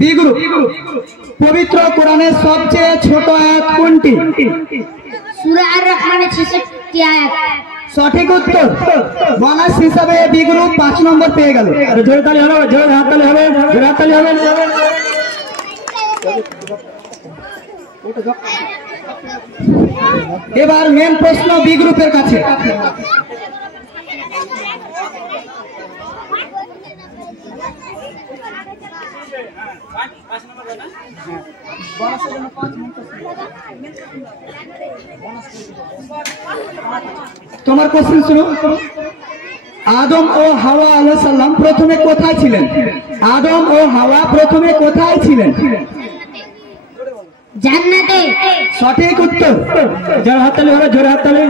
B group. পবিত্র কোরআনের সবচেয়ে ছোট আয়াত কোনটি? সূরা আর রহমানের 66 আয়াত। সঠিক উত্তর। বোনাস হিসাবে বি গ্রুপ 5 নম্বর পেয়ে গেল। জোরে তালি হবে, জোরে হাততালি হবে, জোরে হাততালি হবে। এবার মেন প্রশ্ন বি গ্রুপের কাছে। তোমার কোশ্চেন শুনো। আদম ও হাওয়া আলাইহিস সালাম প্রথমে কোথায় ছিলেন? আদম ও হাওয়া প্রথমে কোথায় ছিলেন? জান্নাতে। সঠিক উত্তর। জোরে হাততালি হবে, জোরে হাততালি,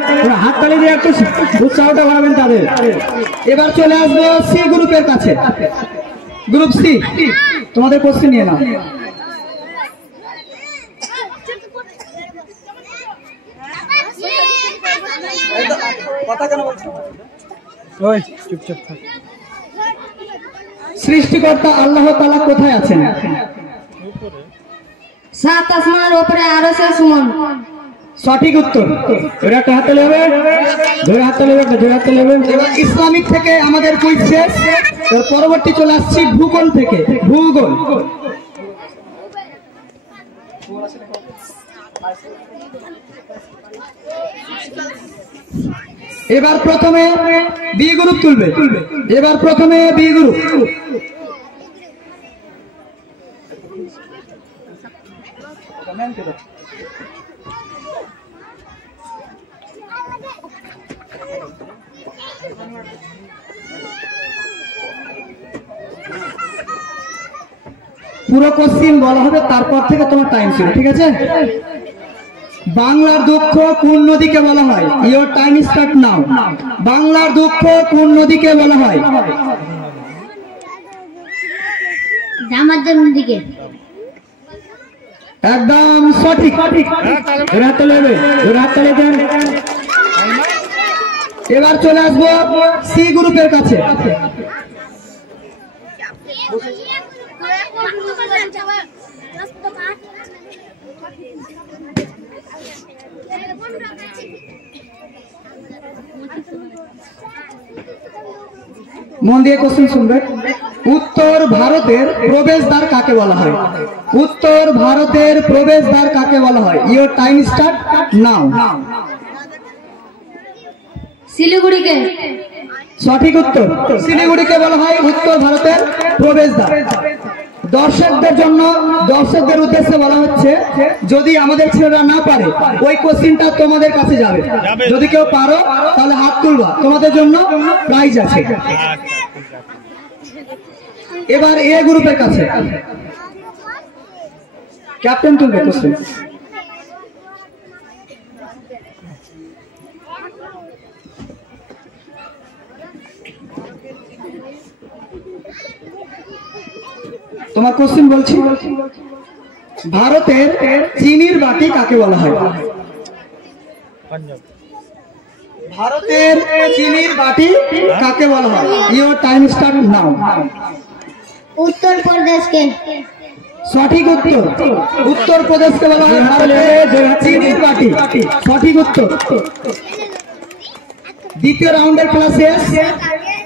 হাততালি দিয়ে একটু উৎসাহটা বাড়াবেন তাদের। এবার চলে আসবো সি গ্রুপের কাছে। গ্রুপ সি, তোমাদের কোশ্চেন নিয়ে নাও। সৃষ্টিকর্তা আল্লাহ তাআলা কোথায় আছেন? সাত আসমানের উপরে আরশের সমান। সঠিক উত্তর। জোরে হাততালি হবে, জোরে হাততালি হবে, জোরে হাততালি হবে। এবার ইসলামিক থেকে আমাদের কুইজ শেষ। এর পরবর্তী চলে আসছি ভূগোল থেকে। ভূগোল। এবার প্রথমে বি গ্রুপ তুলবে। এবার প্রথমে বি গ্রুপ। পুরো কোশ্চিন বলা হবে, তারপর থেকে তোমার টাইম ছিল, ঠিক আছে? বাংলার দুঃখ কোন নদীকে বলা হয়? ইওর টাইম স্টার্ট নাও। বাংলার দুঃখ কোন নদীকে বলা হয়? দামাজের নদীকে। একদম সঠিক। এবার চলে আসবো সি গ্রুপের কাছে। মন দিয়ে কোশ্চেন শুনবে। উত্তর ভারতের প্রবেশদ্বার কাকে বলা হয়? উত্তর ভারতের প্রবেশদ্বার কাকে বলা হয়? Your time start now. শিলিগুড়িকে। সঠিক উত্তর। শিলিগুড়িকে বলা হয় উত্তর ভারতের প্রবেশদ্বার। দর্শকদের উদ্দেশ্যে বলা হচ্ছে, যদি আমাদের ছেলেরা না পারে ওই কোশ্চিনটা তোমাদের কাছে যাবে। যদি কেউ পারো তাহলে হাত তুলবা, তোমাদের জন্য প্রাইজ আছে। এবার এ গ্রুপের কাছে ক্যাপ্টেন তুলবে কোশ্চেন। তোমার কোশ্চেন বলছি, ভারতের চিনির বাটি কাকে বলা হয়? ভারতের চিনির বাটি কাকে বলা হয়? ইওর টাইম স্টার্ট নাও। উত্তর প্রদেশকে। সঠিক উত্তর। উত্তর প্রদেশকে বলা হয় ভারতের চিনির বাটি। সঠিক উত্তর। দ্বিতীয় রাউন্ডের খেলা শেষ।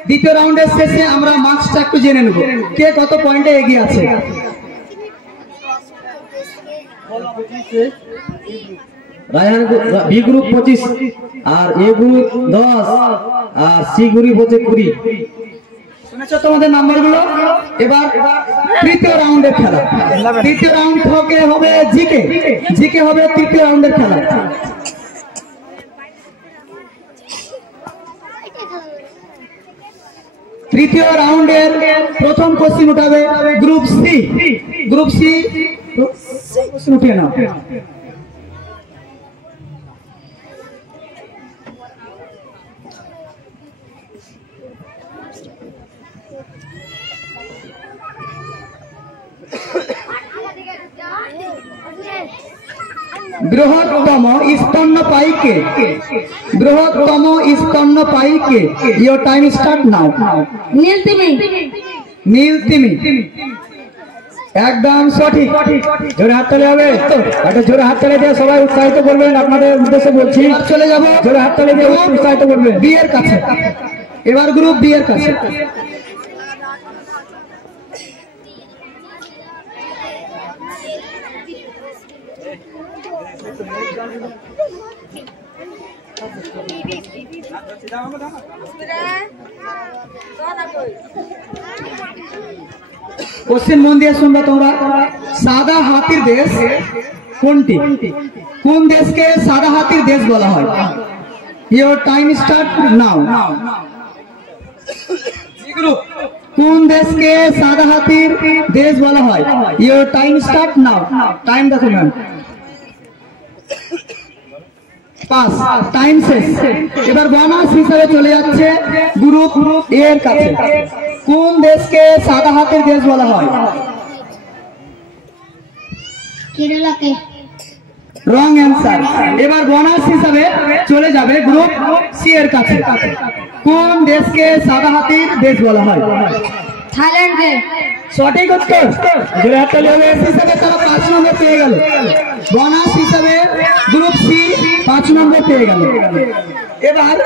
দ্বিতীয় রাউন্ডের শেষে আমরা মার্কসটা একটু জেনে নেব, কে কত পয়েন্টে এগিয়ে আছে। রায়হান বি গ্রুপ 25 আর এ গ্রুপ 10 আর সি গ্রুপ হচ্ছে 20। শুনেছো তোমাদের নাম্বারগুলো। এবার তৃতীয় রাউন্ডের খেলা। তৃতীয় রাউন্ড থেকে হবে জিকে। জিকে হবে তৃতীয় রাউন্ডের খেলা। তৃতীয় রাউন্ডের প্রথম কোশ্চিন উঠাবে গ্রুপ সি। গ্রুপ সি উঠে নাও। বৃহত্তম স্তন্যপায়ী কে? বৃহত্তম স্তন্যপায়ী কে? Your time start now. নীলতিমি। নীলতিমি। একদম সঠিক। জোরে হাততালি হবে, একটা জোরে হাততালি দিয়ে সবাই উৎসাহিত করবেন। আপনাদের উদ্দেশ্যে বলছি, চলে যাব, জোরে হাততালি দিয়ে উৎসাহিত করবেন। বি এর কাছে, এবার গ্রুপ বি এর কাছে। কোশ্চেন মন দিয়ে শুনবা তোমরা। সাদা হাতির দেশ কোনটি? কোন দেশকে সাদা হাতির দেশ বলা হয়? ইয়োর টাইম স্টার্ট নাও। কোন দেশকে সাদা হাতির দেশ বলা হয়? Your time start now. Time দেখো ম্যাম, পাস, টাইম শেষ। এবার বোনাস হিসাবে চলে যাচ্ছে গ্রুপ এ এর কাছে। কোন দেশকে সাদা হাতির দেশ বলা হয়? কেরালাকে। Wrong answer. এবার বোনাস হিসাবে চলে যাবে গ্রুপ সি এর কাছে। কোন দেশকে সাদা হাতির দেশ বলা হয়? থাইল্যান্ডকে। সঠিক উত্তর। জোরে হাততালি হবে। হিসাবে তারা 5 নম্বর পেয়ে গেল। বোনাস হিসাবে গ্রুপ সি 5 নম্বর পেয়ে গেল। এবার